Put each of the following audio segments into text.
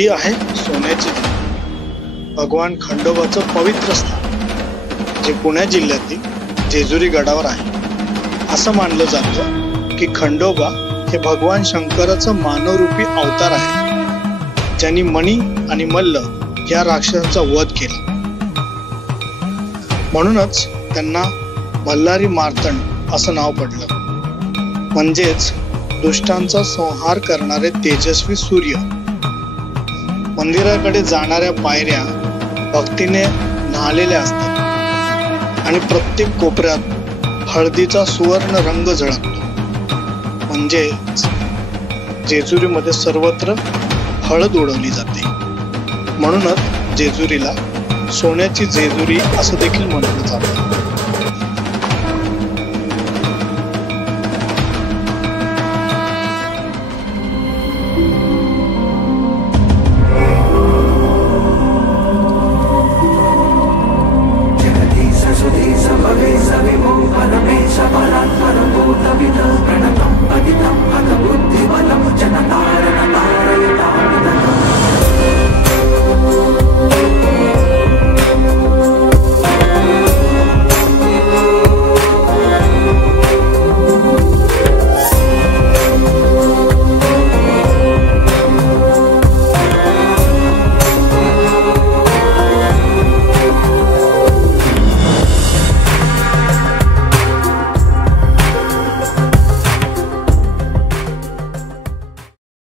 ही आहे सोन्याची भगवान खंडोबाचं पवित्र स्थान, जे पुणे जिल्ह्यातील जेजुरी गडावर आहे। असं मानलं जातं की खंडोबा हे भगवान शंकराचं मानवरूपी अवतार आहे, ज्यांनी मणी आणि मल्ल या राक्षसांचा वध केला। म्हणूनच त्यांना मल्हारी मार्तंड असं नाव पडलं, म्हणजेच दुष्टांचा संहार करणारे तेजस्वी सूर्य। मंदिराकडे जाणाऱ्या पायऱ्या भक्तीने न्हालेल्या असतात आणि प्रत्येक कोपऱ्यात हळदीचा सुवर्ण रंग झळकतो, म्हणजे जेजुरीमध्ये सर्वत्र हळद उडवली जाते। म्हणूनच जेजुरीला सोन्याची जेजुरी असं देखील म्हटलं जातं।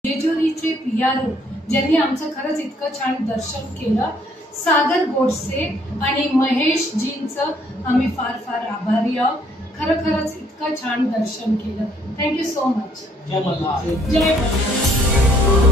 जेजुरीचे पियारो ज्यांनी आमचं खरंच इतकं छान दर्शन केलं, सागर गोडसे आणि महेश जींचं आम्ही फार फार आभारी आहोत। खरंच इतकं छान दर्शन केलं। Thank you so much. जय मल्हार। जय मल्हार।